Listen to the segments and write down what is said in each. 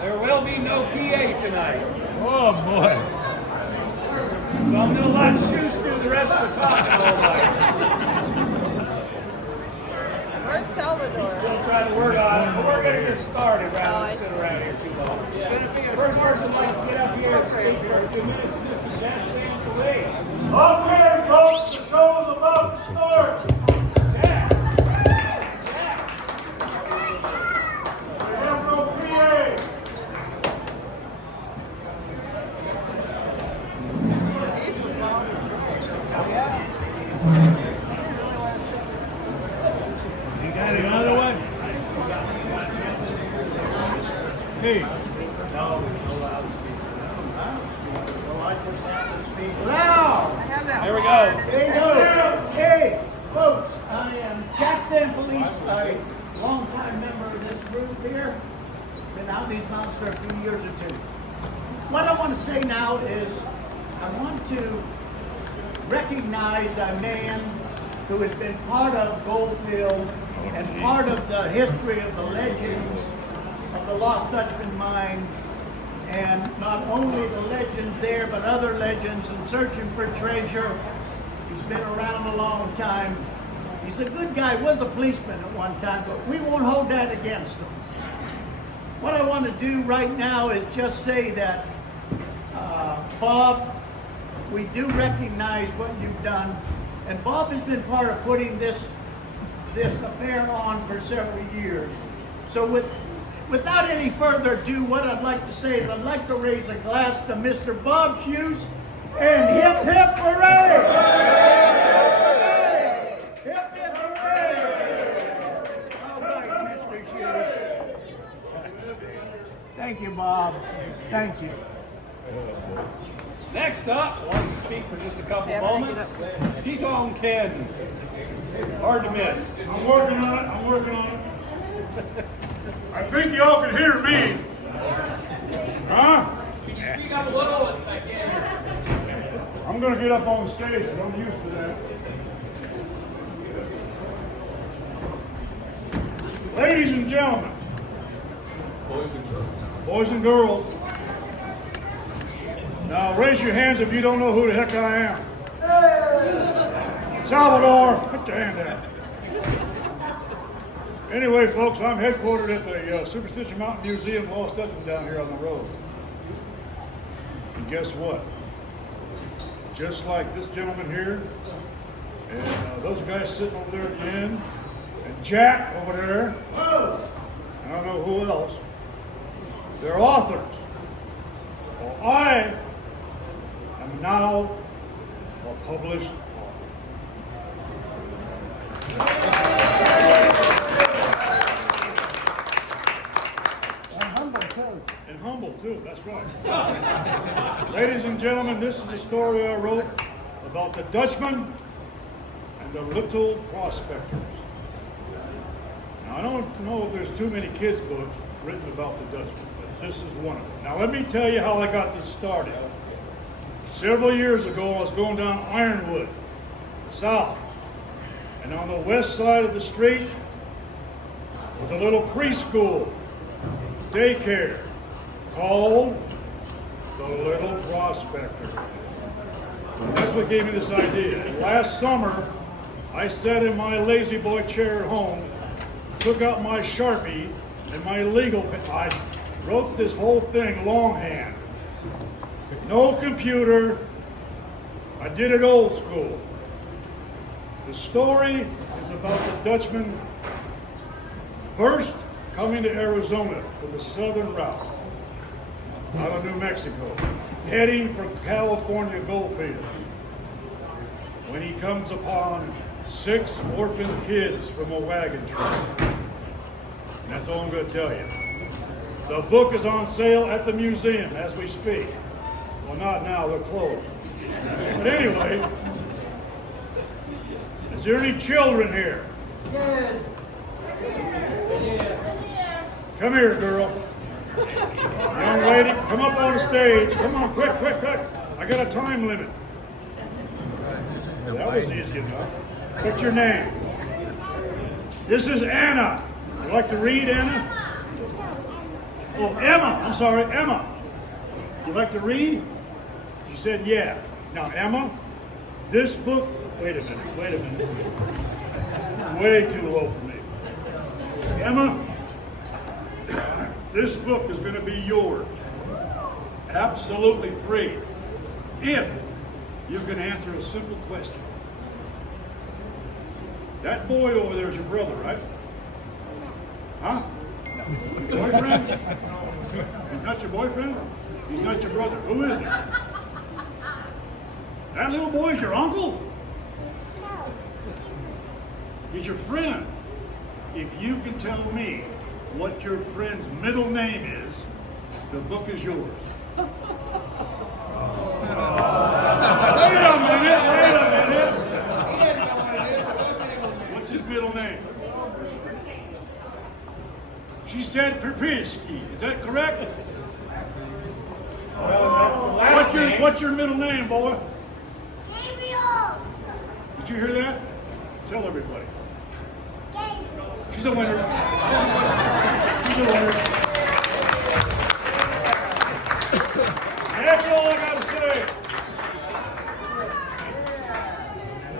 There will be no PA tonight. Oh boy. So I'm going to let Schoose do the rest of the talking all night. Where's Salvador? Still trying to work on it, but we're going to get started rather than sit around here too long. First person wants to get up here and speak for a few minutes is Mr. Jack Sam Police. Okay, folks, the show is about to start. Jack. We have no PA. You got another one? Hey. Loud. I have that. There we go. There you go. Hey, folks, I am Jack Sam Police, a longtime member of this group here. Been out in these mountains for a few years or two. What I want to say now is I want to recognize a man who has been part of Goldfield and part of the history of the legends of the Lost Dutchman mine. And not only the legends there, but other legends and searching for treasure. He's been around a long time. He's a good guy, was a policeman at one time, but we won't hold that against him. What I want to do right now is just say that, Bob, we do recognize what you've done. And Bob has been part of putting this affair on for several years. So without any further ado, what I'd like to say is I'd like to raise a glass to Mr. Bob Schoose and hip hip hooray! Hip hip hooray! All right, Mr. Schoose. Thank you, Bob. Thank you. Next up, wants to speak for just a couple moments, T-Tone Ken. Hard to miss. I'm working on it. I think y'all can hear me. Huh? Speak up a little if I can. I'm going to get up on the stage. I'm used to that. Ladies and gentlemen. Boys and girls. Now raise your hands if you don't know who the heck I am. Salvador, put your hand down. Anyway, folks, I'm headquartered at the Superstition Mountain Museum, Lost Dutchman down here on the road. And guess what? Just like this gentleman here, and those guys sitting over there at the end, and Jack over there, and I don't know who else, they're authors. Well, I am now a published and humble too, that's right. Ladies and gentlemen, this is the story I wrote about the Dutchman and the little prospectors. Now, I don't know if there's too many kids' books written about the Dutchman, but this is one of them. Now, let me tell you how I got this started. Several years ago, I was going down Ironwood, south, and on the west side of the street was a little preschool, daycare, called the Little Prospector. And that's what gave me this idea. And last summer, I sat in my lazy boy chair at home, took out my Sharpie and my legal pen. I wrote this whole thing longhand. No computer. I did it old school. The story is about the Dutchman first coming to Arizona from the southern route out of New Mexico, heading for California Goldfield, when he comes upon 6 orphan kids from a wagon train. And that's all I'm going to tell you. The book is on sale at the museum as we speak. Well, not now, they're closed. But anyway, is there any children here? Yes. Come here, girl. Young lady, come up on the stage. Come on, quick. I got a time limit. That was easy enough. What's your name? This is Anna. You like to read, Anna? Oh, Emma. I'm sorry, Emma. You like to read? She said, yeah. Now, Emma, this book, wait a minute. Way too low for me. Emma, this book is going to be yours. Absolutely free. If you can answer a simple question. That boy over there is your brother, right? Huh? Boyfriend? He's not your boyfriend? He's not your brother. Who is it? That little boy is your uncle? He's your friend. If you can tell me what your friend's middle name is, the book is yours. Wait a minute. What's his middle name? She said Perpinsky. Is that correct? Well, that's the last name. What's your middle name, boy? Gabriel! Did you hear that? Tell everybody. Gabriel! She's a winner. She's a winner. That's all I got to say.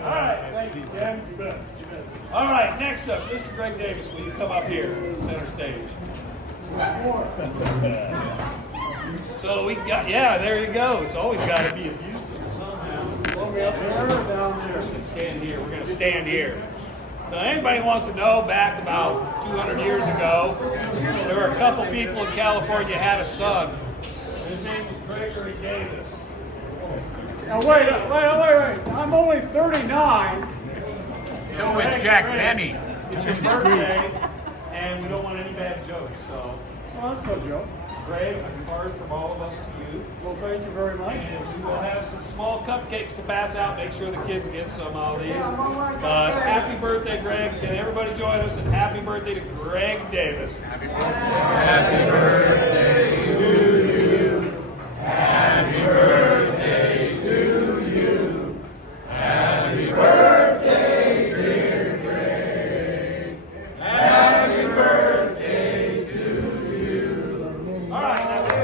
All right, thank you, Ken. You bet. All right, next up, Mr. Greg Davis, will you come up here, center stage? So we got, yeah, there you go. It's always got to be abusive somehow. Over up there or down there? We're going to stand here. We're going to stand here. So anybody wants to know, back about 200 years ago, there were a couple people in California had a son. His name was Gregory Davis. Now wait. I'm only 39. Go with Jack Benny. It's your birthday, and we don't want any bad jokes, so. Well, that's no joke. Greg, a card from all of us to you. Well, thank you very much. And we will have some small cupcakes to pass out. Make sure the kids get some of these. But happy birthday, Greg. Can everybody join us? And happy birthday to Greg Davis. Happy birthday. Happy birthday to you. Happy birthday to you. Happy birthday, dear Greg. Happy birthday to you. All right, that's it.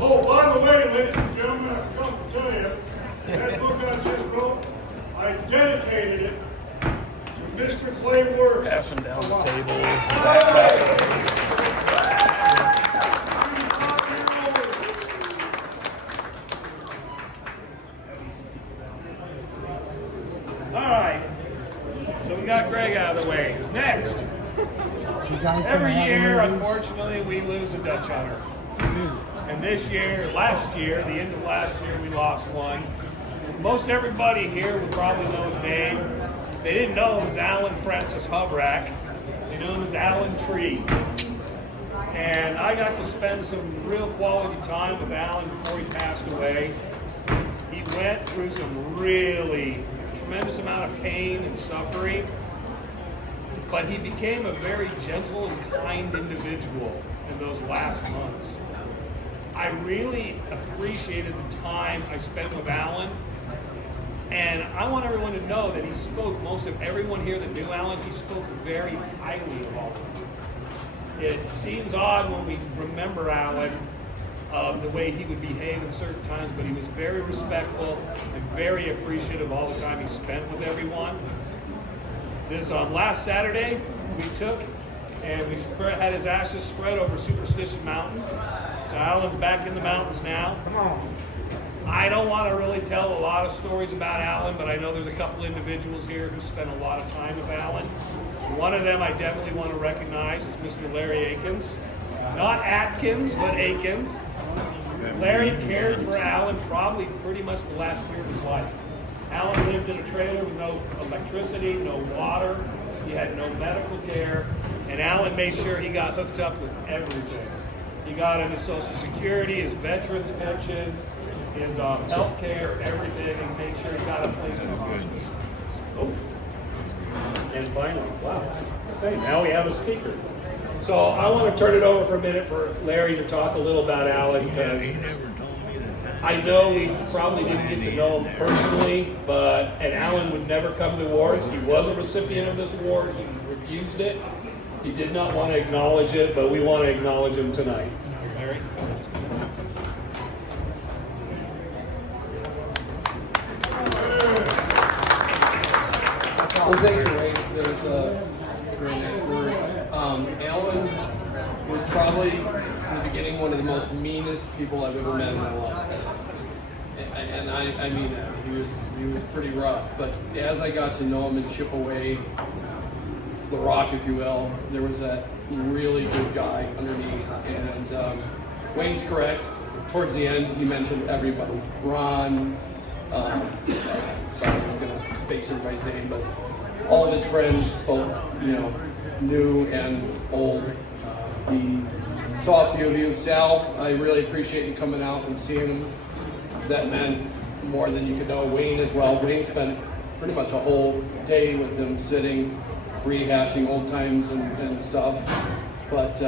Oh, by the way, ladies and gentlemen, I forgot to tell you, that book I just wrote, I dedicated it to Mr. Clay Worth. Pass them down the tables. All right. So we got Greg out of the way. Next. Every year, unfortunately, we lose a Dutch hunter. And this year, last year, the end of last year, we lost one. Most everybody here would probably know his name. They didn't know it was Alan Francis Hovrak. They knew it was Alan Tree. And I got to spend some real quality time with Alan before he passed away. He went through some really tremendous amount of pain and suffering, but he became a very gentle and kind individual in those last months. I really appreciated the time I spent with Alan, and I want everyone to know that he spoke, most of everyone here that knew Alan, he spoke very highly of all of them. It seems odd when we remember Alan, the way he would behave in certain times, but he was very respectful and very appreciative of all the time he spent with everyone. This last Saturday, we took and we had his ashes spread over Superstition Mountain. So Alan's back in the mountains now. Come on. I don't want to really tell a lot of stories about Alan, but I know there's a couple individuals here who spent a lot of time with Alan. One of them I definitely want to recognize is Mr. Larry Akins. Not Atkins, but Akins. Larry cared for Alan probably pretty much the last year of his life. Alan lived in a trailer with no electricity, no water. He had no medical care. And Alan made sure he got hooked up with everything. He got him his Social Security, his veterans pension, his health care, everything, and made sure he got a place in hospice. Oh. And finally, wow. Okay, now we have a speaker. So I want to turn it over for a minute for Larry to talk a little about Alan, because I know we probably didn't get to know him personally, and Alan would never come to the awards. He was a recipient of this award. He refused it. He did not want to acknowledge it, but we want to acknowledge him tonight. Larry? Well, thank you, Wayne. Those very nice words. Alan was probably, in the beginning, one of the most meanest people I've ever met in my life. And I mean that. He was pretty rough. But as I got to know him and chip away the rock, if you will, there was that really good guy underneath. And Wayne's correct. Towards the end, he mentioned everybody. Ron, sorry, I'm going to space everybody's name, but all of his friends, both, new and old. He saw a few of you. Sal, I really appreciate you coming out and seeing him. That meant more than you could know. Wayne as well. Wayne spent pretty much a whole day with him sitting, rehashing old times and stuff. But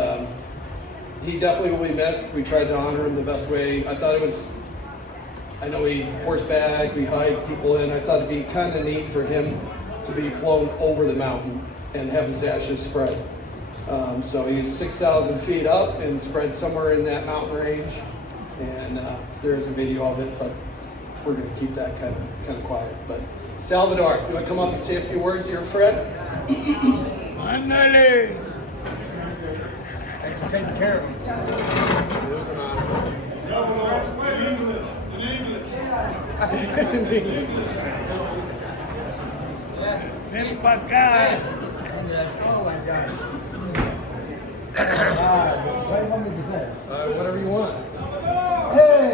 he definitely will be missed. We tried to honor him the best way. I know we horseback, we hide people in. I thought it'd be kind of neat for him to be flown over the mountain and have his ashes spread. So he's 6,000 feet up and spread somewhere in that mountain range. And there is a video of it, but we're going to keep that kind of quiet. But Salvador, you want to come up and say a few words to your friend? Andale. Thanks for taking care of him. It was an honor. Ven pa' acá. Oh my God. What do you want me to say? Whatever you want. Hey!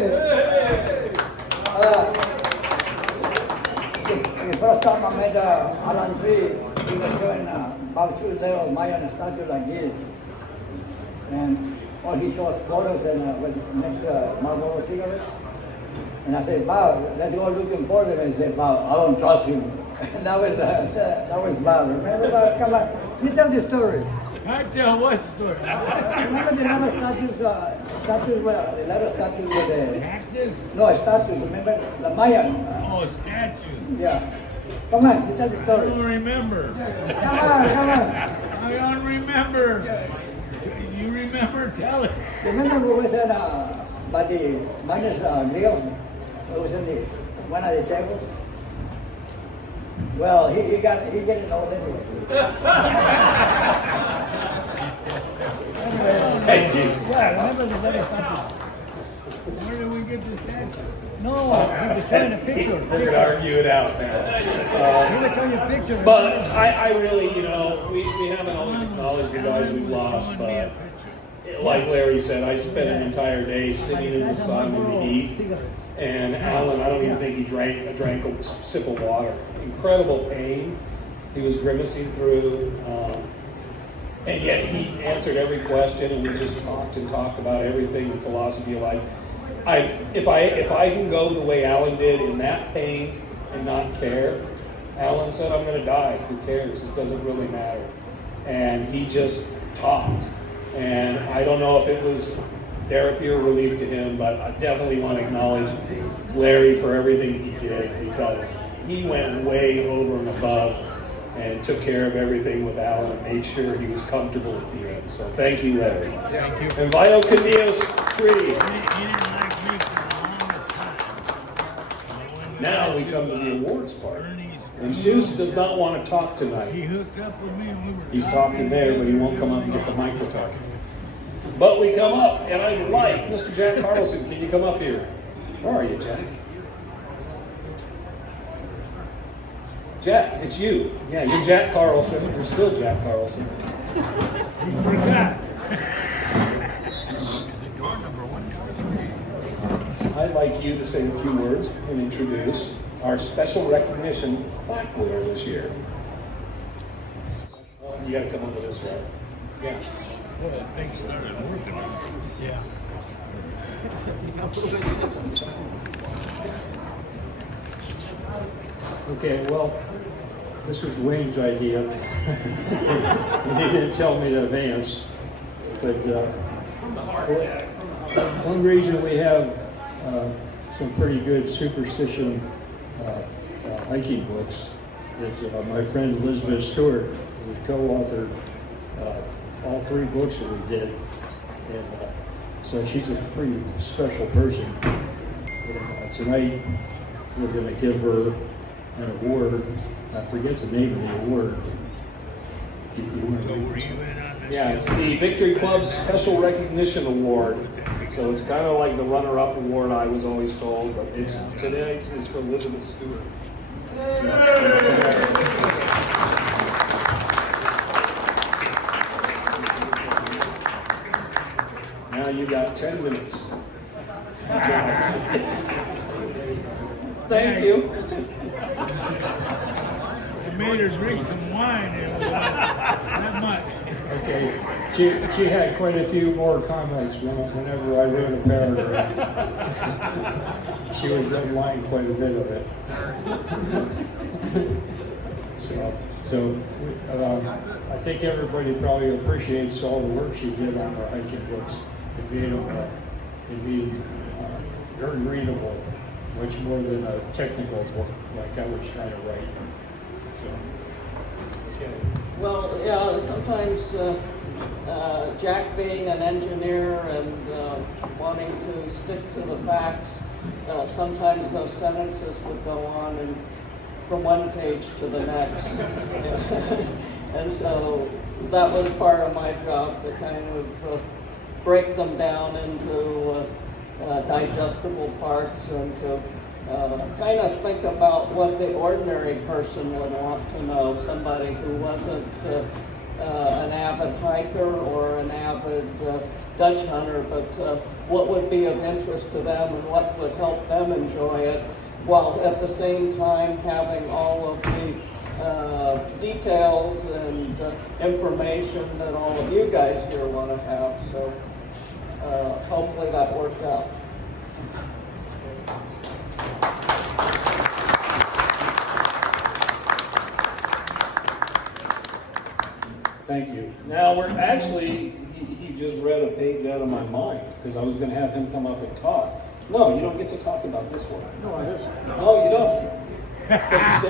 The first time I met Alan Tree, he was showing about shoes there of Mayan statue like this. And all he shows photos and was next to Marlboro cigarettes. And I said, Bob, let's go looking for them. And he said, Bob, I don't trust him. that was Bob. Remember that? Come on, you tell the story. I tell what story? Remember the lot of statues, the lot of statues with the... Cactus? No, statues, remember? The Mayan. Oh, statue. Yeah. Come on, you tell the I story. don't remember. Come on. I don't remember. You remember? Tell it. Remember we was at by the miners grill? It was in one of the tables. Well, he didn't know anyway. Thank you. Yeah, remember the little statue. Where did we get the statue? No, he was showing a picture. We're going to argue it out now. He was showing a picture. But I really, we haven't always acknowledged the guys we've lost, but like Larry said, I spent an entire day sitting in the sun in the heat, and Alan, I don't even think he drank a sip of water. Incredible pain he was grimacing through, and yet he answered every question, and we just talked about everything in philosophy of life. If I can go the way Alan did in that pain and not care, Alan said, I'm going to die. Who cares? It doesn't really matter. And he just talked. And I don't know if it was therapy or relief to him, but I definitely want to acknowledge Larry for everything he did, because he went way over and above and took care of everything with Alan and made sure he was comfortable at the end. So thank you, Larry. Thank you. And Vito Canillas Tree. He didn't like me for the longest time. Now we come to the awards part. And Schoose does not want to talk tonight. He hooked up with me and we were He's talking there, but he won't come up and get the microphone. But we come up, and I'd like Mr. Jack Carlson. Can you come up here? Where are you, Jack? Jack, it's you. Yeah, you're Jack Carlson. You're still Jack Carlson. You forgot. I'd like you to say a few words and introduce our special recognition plaque winner this year. You got to come over this way. Yeah. Well, that thing started working. Yeah. Okay, well, this was Wayne's idea. And he didn't tell me in advance. But one reason we have some pretty good superstition hiking books is my friend Elizabeth Stewart, who co-authored all 3 books that we did. And so she's a pretty special person. And tonight we're going to give her an award. I forget the name of the award. Yeah, it's the Victory Club's Special Recognition Award. So it's kind of like the runner-up award, I was always told, but today it's for Elizabeth Stewart. Now you got 10 minutes. Thank you. I made her drink some wine and not much. Okay, she had quite a few more comments whenever I wrote a paragraph. She was redlining quite a bit of it. I think everybody probably appreciates all the work she did on her hiking books. It made them very readable, much more than a technical book like I was trying to write. So, okay. Well, yeah, sometimes Jack being an engineer and wanting to stick to the facts, sometimes those sentences would go on and from one page to the next. And so that was part of my job, to kind of break them down into digestible parts and to kind of think about what the ordinary person would want to know, somebody who wasn't an avid hiker or an avid Dutch hunter, but what would be of interest to them and what would help them enjoy it, while at the same time having all of the details and information that all of you guys here want to have. So hopefully that worked out. Thank you. Now we're actually, he just read a page out of my mind because I was going to have him come up and talk. No, you don't get to talk about this one. No, I just. No, you don't.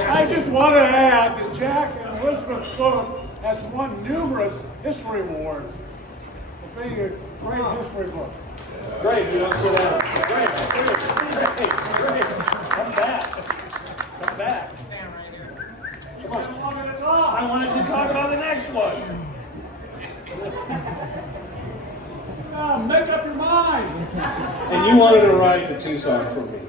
I just want to add that Jack and Elizabeth Stewart has won numerous history awards for being a great history book. Great, you don't sit down. Great. Come back. Come back. Come on. I wanted to talk about the next one. Make up your mind. And you wanted to ride to Tucson from me.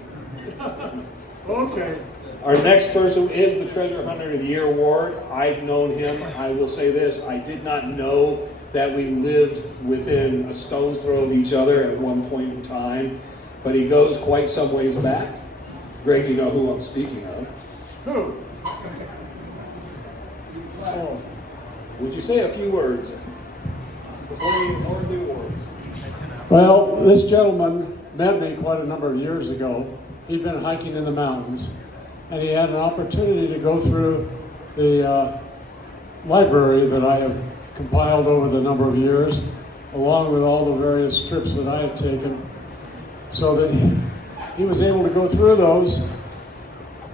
Okay. Our next person is the Treasure Hunter of the Year Award. I've known him. I will say this, I did not know that we lived within a stone's throw of each other at one point in time, but he goes quite some ways back. Greg, you know who I'm speaking of. Who? Oh. Would you say a few words before we award the awards? Well, this gentleman met me quite a number of years ago. He'd been hiking in the mountains, and he had an opportunity to go through the library that I have compiled over the number of years, along with all the various trips that I have taken, so that he was able to go through those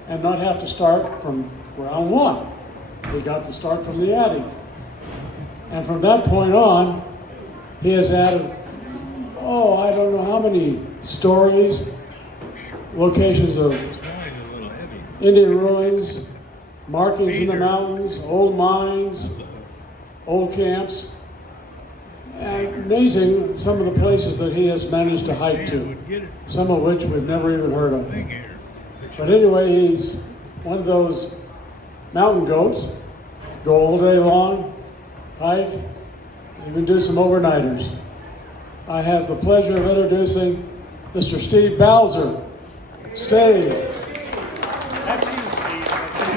and not have to start from ground one. We got to start from the attic. And from that point on, he has added, I don't know how many stories, locations of Indian ruins, markings in the mountains, old mines, old camps. And amazing some of the places that he has managed to hike to, some of which we've never even heard of. But anyway, he's one of those mountain goats, go all day long, hike, even do some overnighters. I have the pleasure of introducing Mr. Steve Bowser. Steve,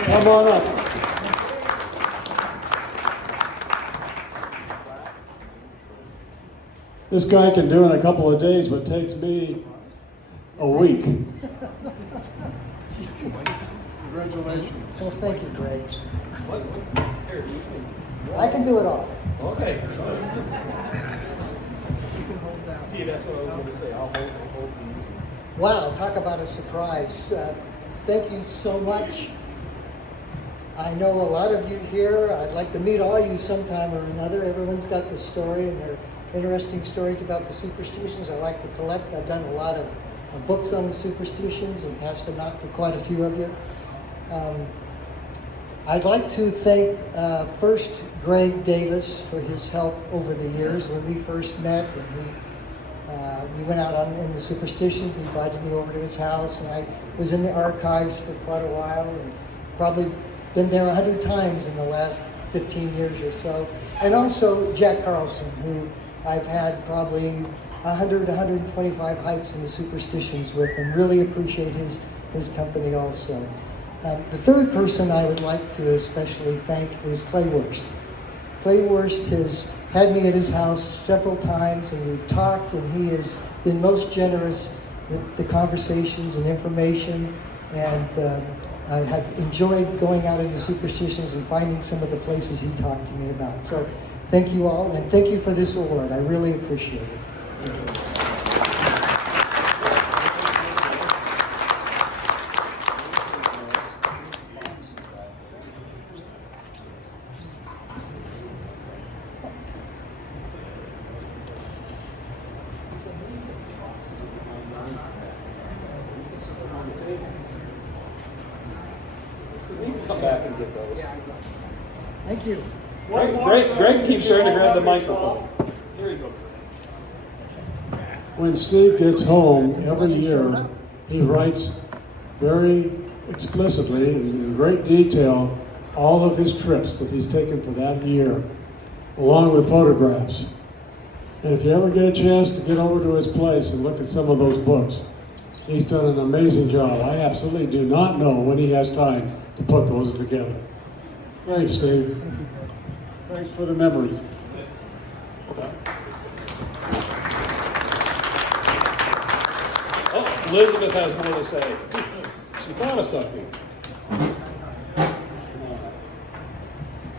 come on up. This guy can do in a couple of days what takes me a week. Congratulations. Well, thank you, Greg. I can do it all. Okay. See, that's what I was going to say. I'll hold these. Wow, talk about a surprise. Thank you so much. I know a lot of you here. I'd like to meet all you sometime or another. Everyone's got the story, and they're interesting stories about the superstitions. I like to collect. I've done a lot of books on the superstitions and passed them out to quite a few of you. I'd like to thank first Greg Davis for his help over the years when we first met, and we went out in the superstitions. He invited me over to his house, and I was in the archives for quite a while, and probably been there 100 times in the last 15 years or so. And also Jack Carlson, who I've had probably 100, 125 hikes in the superstitions with, and really appreciate his company also. The third person I would like to especially thank is Clay Wurst. Clay Wurst has had me at his house several times, and we've talked, and he has been most generous with the conversations and information, and I have enjoyed going out into superstitions and finding some of the places he talked to me about. So thank you all, and thank you for this award. I really appreciate it. Thank you. Come back and get those. Thank you. Greg keeps trying to grab the microphone. Here you go. When Steve gets home every year, he writes very explicitly, in great detail, all of his trips that he's taken for that year, along with photographs. And if you ever get a chance to get over to his place and look at some of those books, he's done an amazing job. I absolutely do not know when he has time to put those together. Thanks, Steve. Thanks for the memories. Oh, Elizabeth has more to say. She thought of something.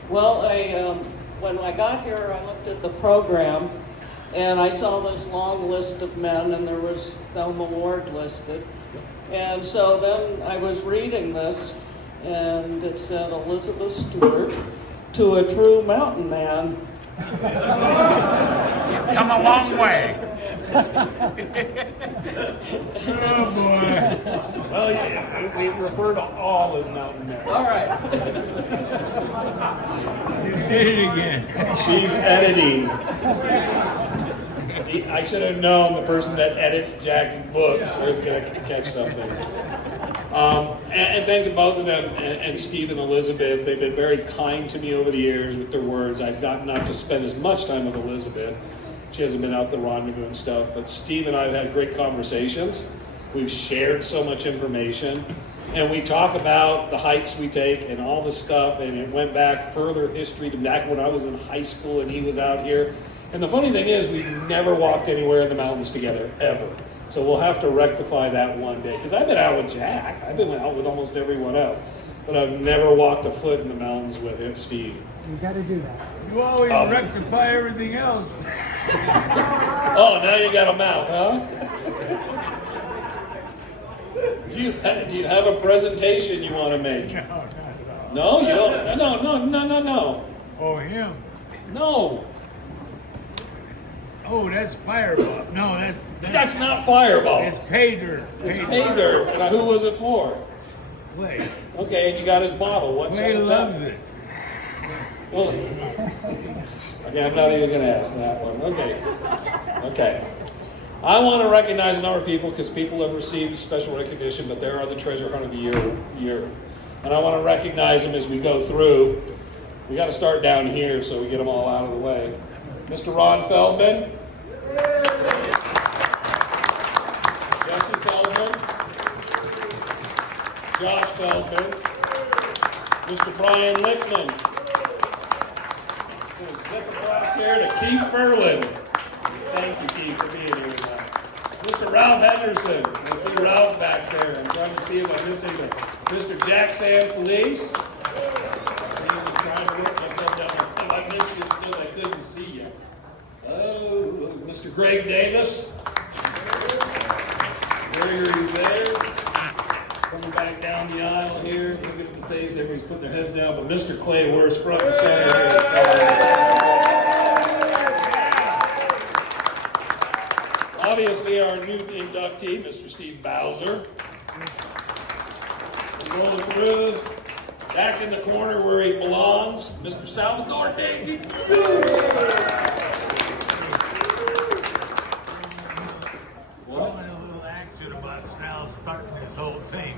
Well, when I got here, I looked at the program, and I saw this long list of men, and there was Thelma Ward listed. And so then I was reading this, and it said Elizabeth Stewart, to a true mountain man. Come a long way. Oh boy. Well, yeah, we refer to all as mountain men. All right. You did it again. She's editing. I should have known the person that edits Jack's books was going to catch something. And thanks to both of them, and Steve and Elizabeth. They've been very kind to me over the years with their words. I've gotten not to spend as much time with Elizabeth. She hasn't been out the rendezvous and stuff, but Steve and I have had great conversations. We've shared so much information, and we talk about the hikes we take and all the stuff, and it went back further history to back when I was in high school and he was out here. And the funny thing is, we've never walked anywhere in the mountains together, ever. So we'll have to rectify that one day. Because I've been out with Jack. I've been out with almost everyone else. But I've never walked a foot in the mountains with him, Steve. You got to do that. You always rectify everything else. Oh, now you got a mouth, huh? Do you have a presentation you want to make? No, you don't. No. Oh, him. No. Oh, that's Fireball. No, That's not Fireball. It's pay dirt. It's pay dirt. And who was it for? Clay. Okay, and you got his bottle. What's Clay up with loves that? it. Well, okay, I'm not even going to ask that one. Okay. I want to recognize a number of people because people have received special recognition, but there are the Treasure Hunt of the Year. And I want to recognize them as we go through. We got to start down here so we get them all out of the way. Mr. Ron Feldman. Jesse Feldman. Josh Feldman. Mr. Brian Lickman. Zip across here to Keith Ferlin. Thank you, Keith, for being here tonight. Mr. Ralph Henderson. I see Ralph back there. I'm trying to see if I'm missing him. Mr. Jack Sam Police. I'm trying to work myself down. If I missed you, it's because I couldn't see you. Oh. Mr. Greg Davis. There he's there. Coming back down the aisle here. Look at the face. Everybody's putting their heads down. But Mr. Clay Worst front and center here. Obviously, our new inductee, Mr. Steve Bowser. Rolling through. Back in the corner where he belongs, Mr. Salvador David. What? A little action about Sal starting this whole thing.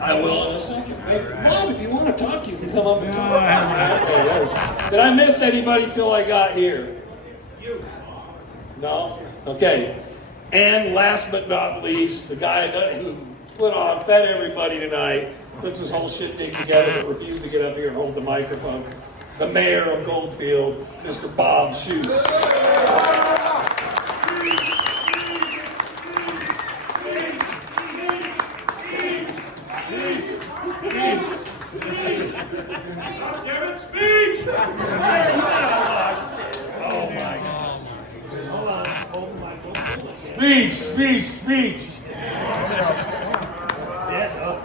I will in a second. Hey, Bob, if you want to talk, you can come up and talk. Okay, did I miss anybody till I got here? You. No? Okay. And last but not least, the guy who fed everybody tonight, puts this whole shit thing together, but refused to get up here and hold the microphone, the mayor of Goldfield, Mr. Bob Schoose. Speech! Oh my God. Speech. That's dead, huh?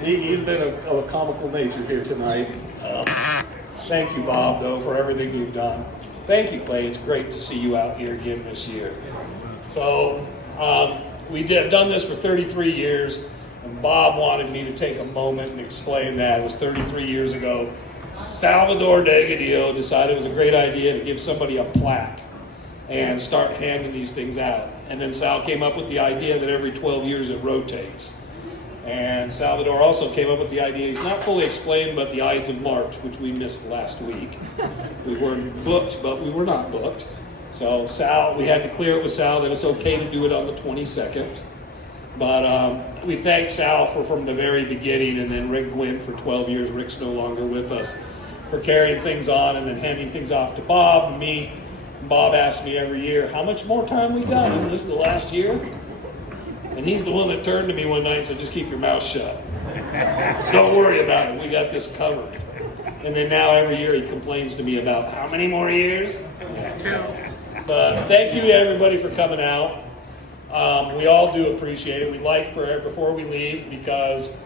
He's been of a comical nature here tonight. Thank you, Bob, though, for everything you've done. Thank you, Clay. It's great to see you out here again this year. So, we've done this for 33 years, and Bob wanted me to take a moment and explain that. It was 33 years ago. Salvador Delgadillo decided it was a great idea to give somebody a plaque and start handing these things out. And then Sal came up with the idea that every 12 years it rotates. And Salvador also came up with the idea, he's not fully explained, but the Ides of March, which we missed last week. We were booked, but we were not booked. So Sal, we had to clear it with Sal that it's okay to do it on the 22nd. But we thank Sal from the very beginning, and then Rick Gwynn for 12 years. Rick's no longer with us, for carrying things on and then handing things off to Bob and me. Bob asks me every year, how much more time we got? Isn't this the last year? And he's the one that turned to me one night and said, just keep your mouth shut. Don't worry about it. We got this covered. And then now every year he complains to me about how many more years? Yeah, so. But thank you to everybody for coming out. We all do appreciate it. We'd like before we leave, because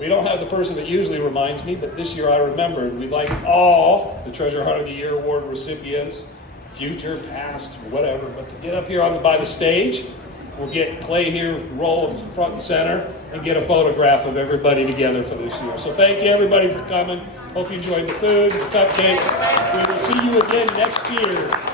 we don't have the person that usually reminds me, but this year I remembered. We'd like all the Treasure Hunt of the Year Award recipients, future, past, whatever, but to get up here by the stage. We'll get Clay here, roll front and center, and get a photograph of everybody together for this year. So thank you, everybody, for coming. Hope you enjoyed the food, the cupcakes. We will see you again next year.